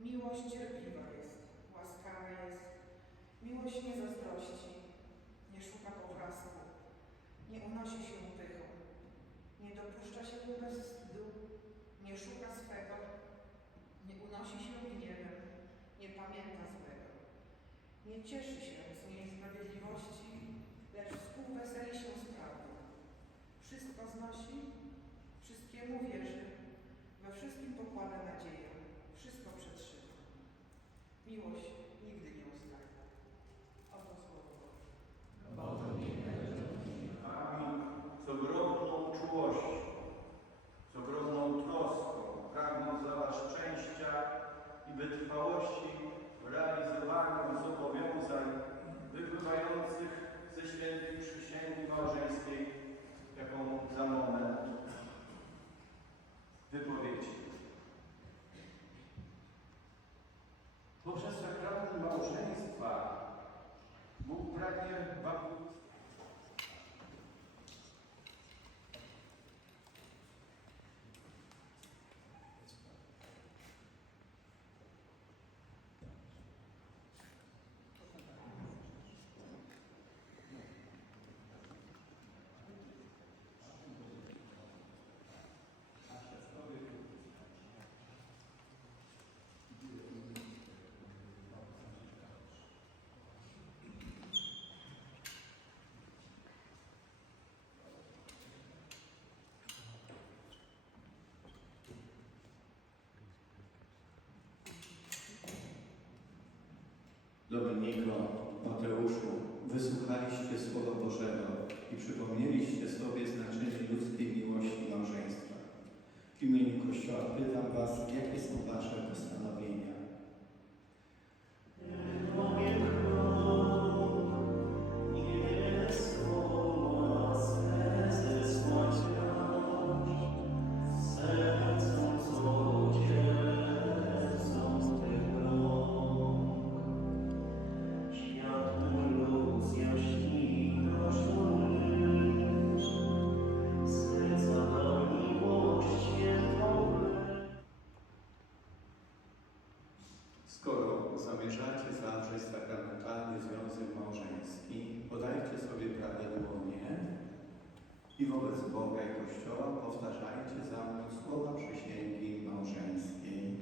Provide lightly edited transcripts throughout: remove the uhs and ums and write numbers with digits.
Miłość cierpliwa jest, łaskawa jest. Miłość nie zazdrości, nie szuka poklasku, nie unosi się pychą, nie dopuszcza się bez wstydu, nie szuka swego, nie unosi się gniewem, nie pamięta złego. Nie cieszy się z niesprawiedliwości, lecz współweseli się z prawdą. Wszystko znosi, wszystkiemu wierzy, we wszystkim pokłada nadzieję, wszystko przetrzyma. Miłość nigdy nie ustaje. Oto słowo Boże. Amin. Z ogromną czułością, z ogromną troską, pragnąc dla Was szczęścia i wytrwałości w realizowaniu zobowiązań wypływających ze świętej przysięgi małżeńskiej, jaką za moment wypowiecie. Poprzez sakrament małżeństwa Bóg pragnie Wam Dominiko, Mateuszu, wysłuchaliście Słowa Bożego i przypomnieliście sobie znaczenie ludzkiej miłości i małżeństwa. W imieniu Kościoła pytam was, jakie są wasze postanowienia? Skoro zamierzacie zawrzeć sakramentalny związek małżeński, podajcie sobie prawe dłonie i wobec Boga i Kościoła powtarzajcie za mną słowa przysięgi małżeńskiej.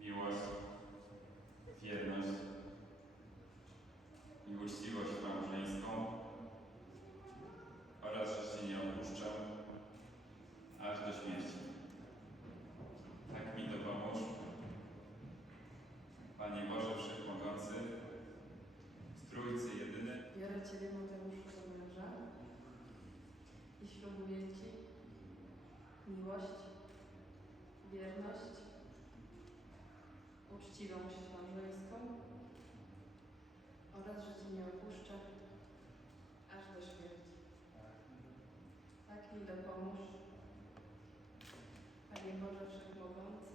Miłość, wierność i uczciwość małżeńską oraz, że się nie opuszczę aż do śmierci. Tak mi dopomóż, Panie Boże Wszechmogący, z Trójcy jedyny. Biorę Ciebie, Mateuszu, do męża i ślubuję Ci miłość, wierność, uczciwość małżeńską oraz, że Cię nie opuszczę aż do śmierci. Tak mi dopomóż, Panie Boże Wszechmogący,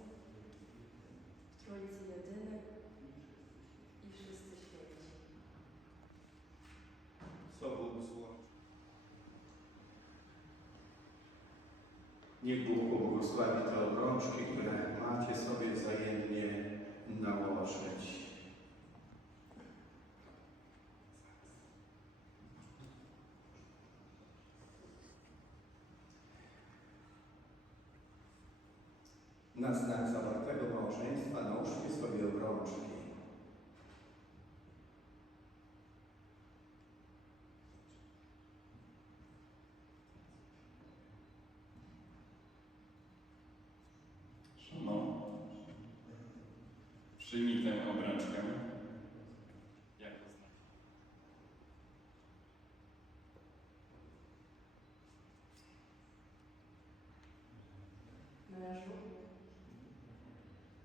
w Trójcy jedyny i wszyscy święci. Co Bóg złożył. Niech Bóg pobłogosławi te obrączki, które macie sobie wzajemnie nałożyć. Na znak zawartego małżeństwa nałóżcie sobie obrączki. Żono, przyjmij tę obrączkę jako znak. Mężu,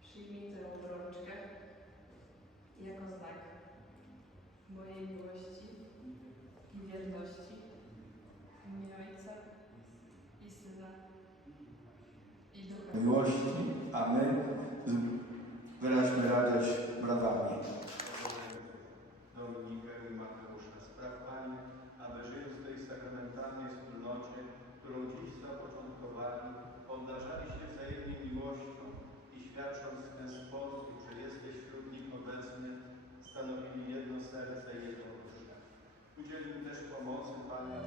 przyjmij tę obrączkę jako znak mojej miłości i wierności w imię Ojca i Syna i Ducha. Miłości, a my wyraźmy radość brawami. Dominikę i Mateusza, spraw Pani, aby żyjąc w tej sakramentalnej wspólnocie, którą dziś zapoczątkowali, obdarzali się wzajemnie miłością i świadcząc w ten sposób, że jesteś wśród nich obecny, stanowili jedno serce i jedną duszę. Udziel im też pomocy, Panie.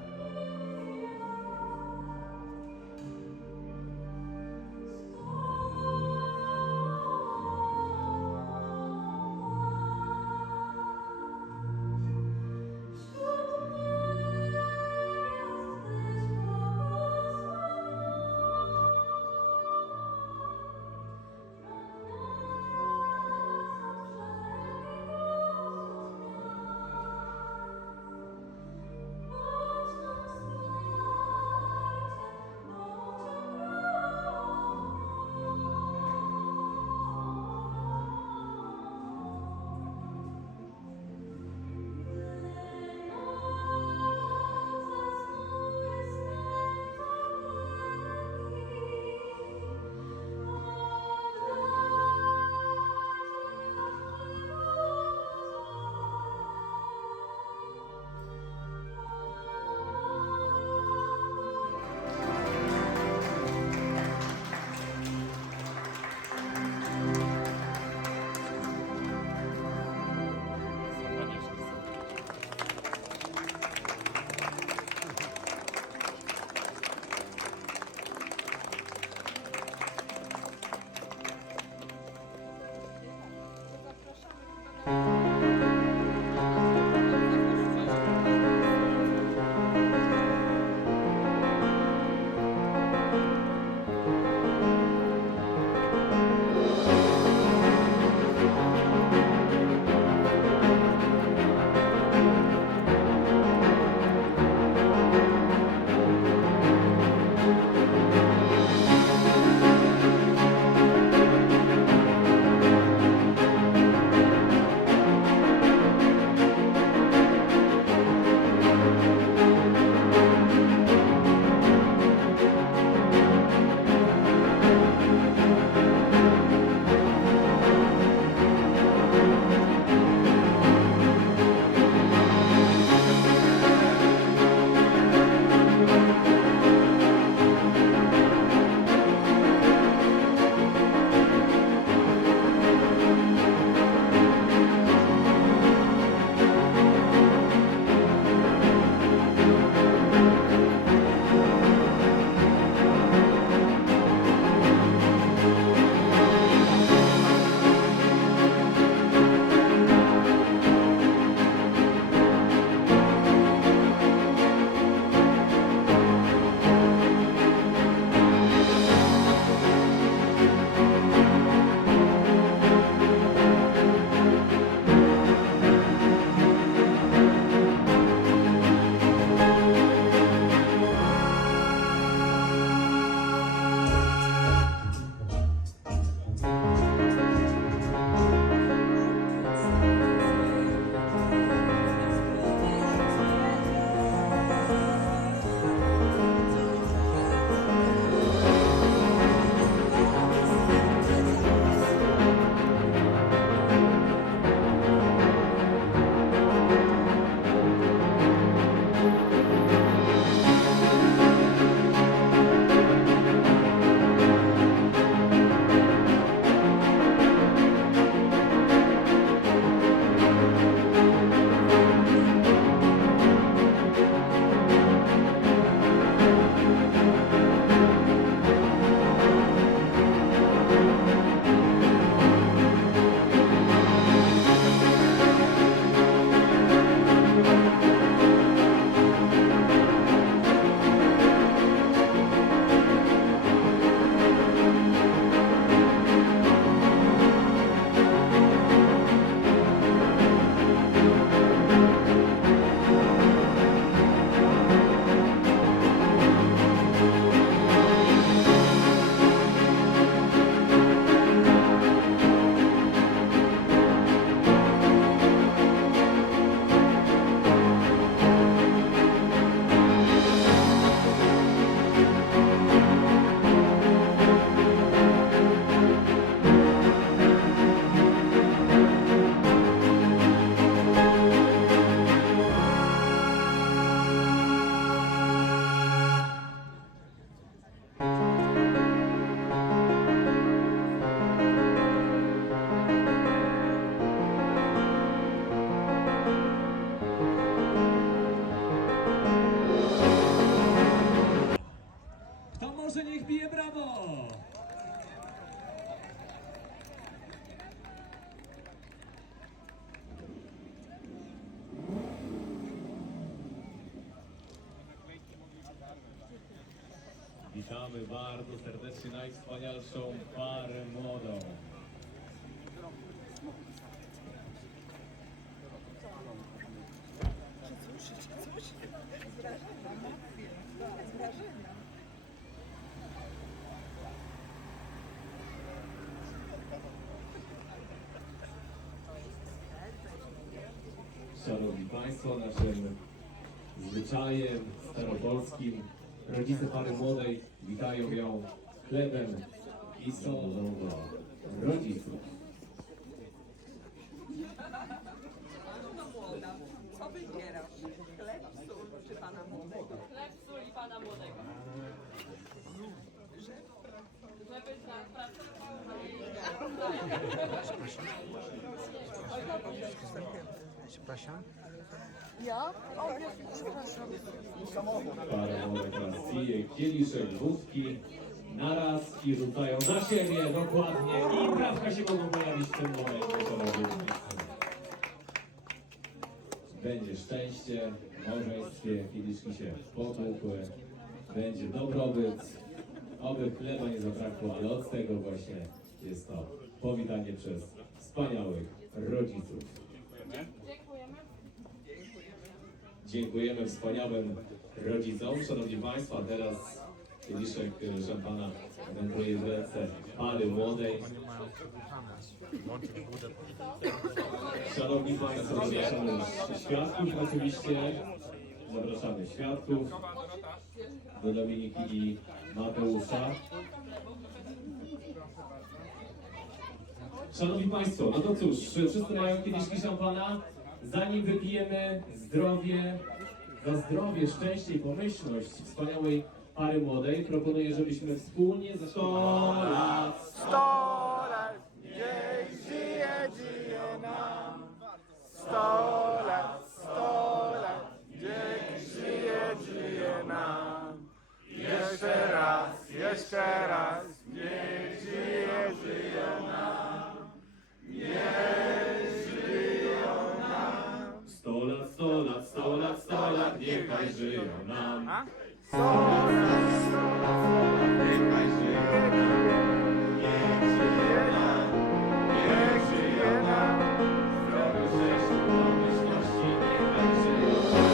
Witamy bardzo serdecznie najwspanialszą parę młodą. Szanowni Państwo, naszym zwyczajem staropolskim rodzice pary młodej witają ją chlebem i solą dla rodziców. Co wybierasz? Chleb, sól czy pana młodego? Chleb, sól i pana młodego. Żeby za pracę Para młoda teraz pije kieliszek wódki naraz i rzucają na siebie dokładnie i prawka się mogą pojawić w tym momencie, szanowni państwo. Będzie szczęście w małżeństwie, kieliszki się potłukły, będzie dobrobyt, oby chleba nie zabrakło, ale od tego właśnie jest to powitanie przez wspaniałych rodziców. dziękujemy. Dziękujemy wspaniałym rodzicom. Szanowni Państwo, a teraz kieliszek szampana wędruje w ręce pary młodej. Szanowni Państwo, zapraszamy świadków oczywiście. Zapraszamy świadków do Dominiki i Mateusza. Szanowni Państwo, no to cóż, wszyscy mają kieliszki szampana. Zanim wypijemy za zdrowie, szczęście i pomyślność wspaniałej pary młodej, proponuję, żebyśmy wspólnie za 100 lat. 100 lat, niech żyje nam. 100 lat, 100 lat, niech żyje nam. Jeszcze raz, niech żyje nam. Niech żyje nam. 100 lat, 100 lat, 100 lat, 100 lat, niechaj żyją nam. 100 lat, 100 lat, niechaj żyje nam. Niech żyje nam. Niech żyje nam. Zdrowie, szczęście, pomyślności, niechaj żyją nam.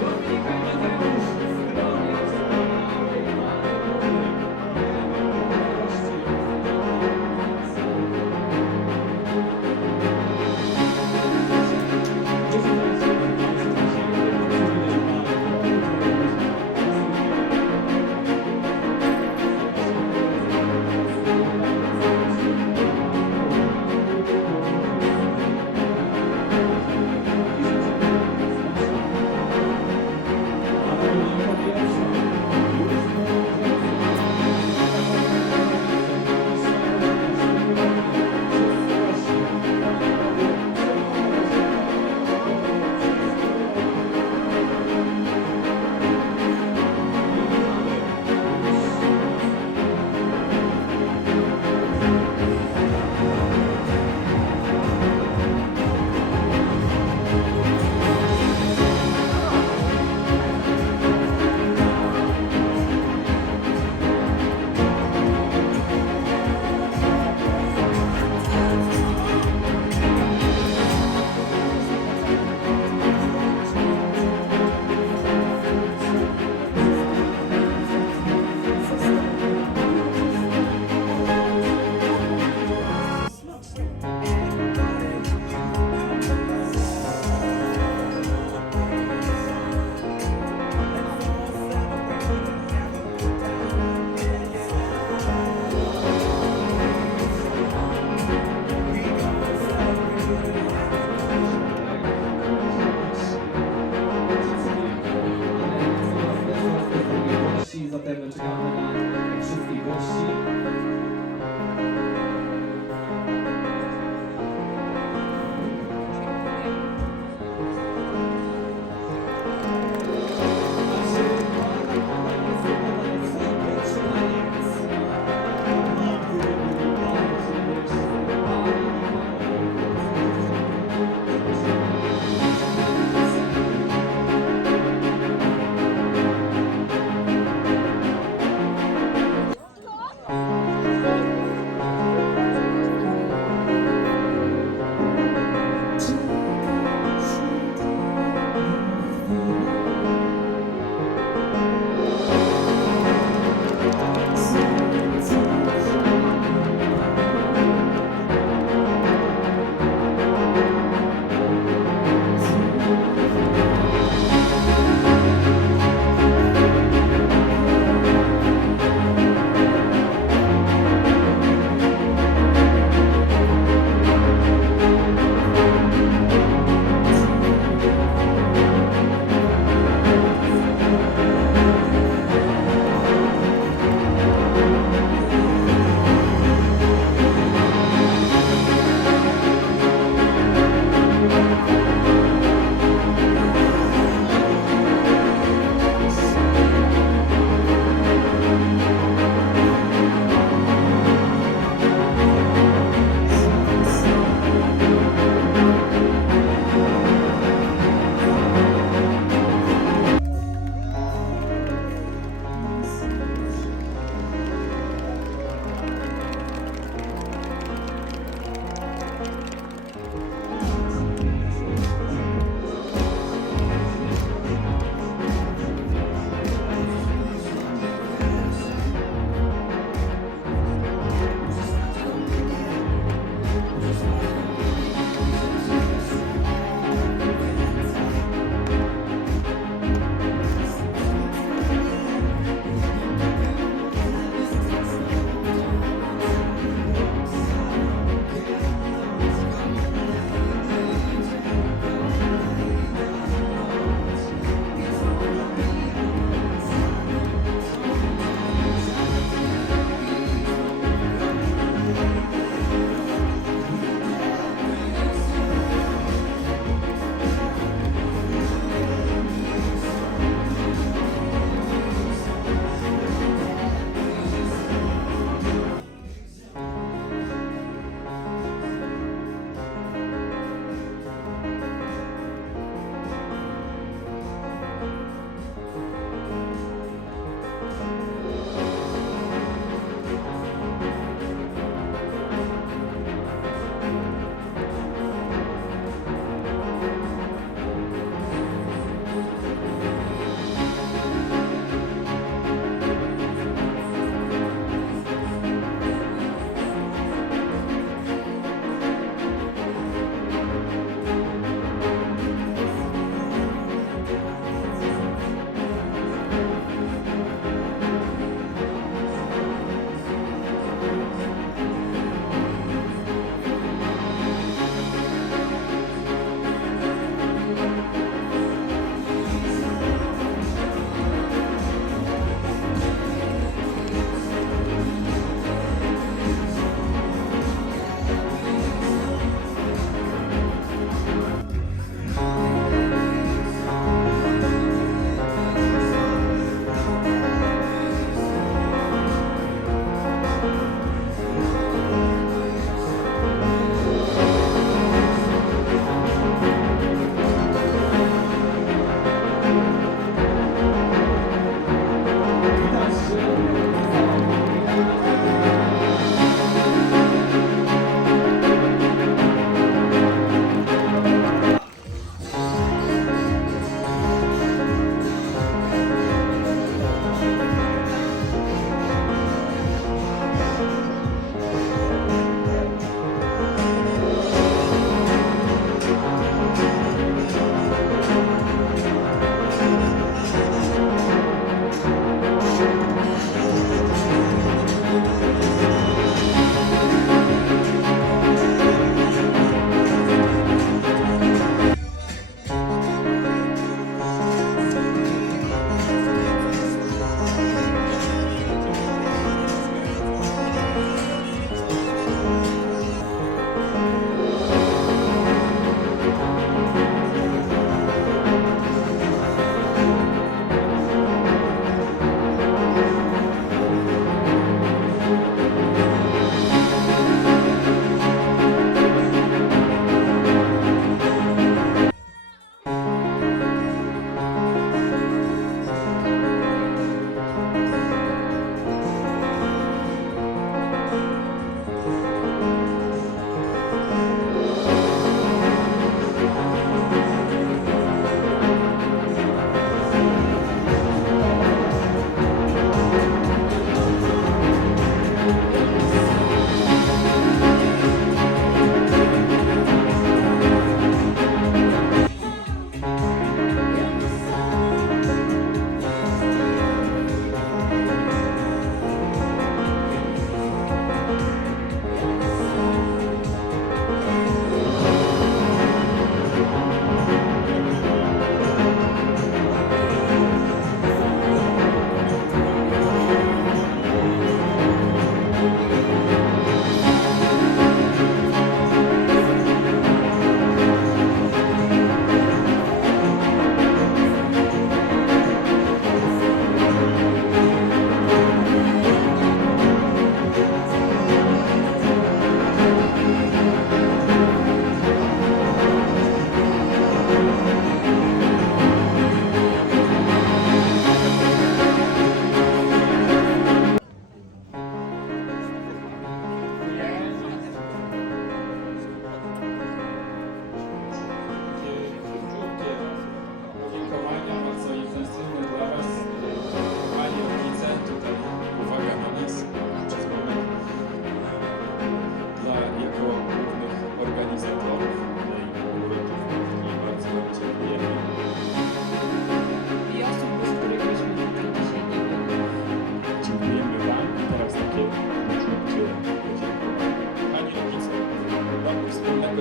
Dominika i Mateusz, zdrowie, wspaniałej pary Zatem czekamy na wszystkich gości.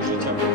życia.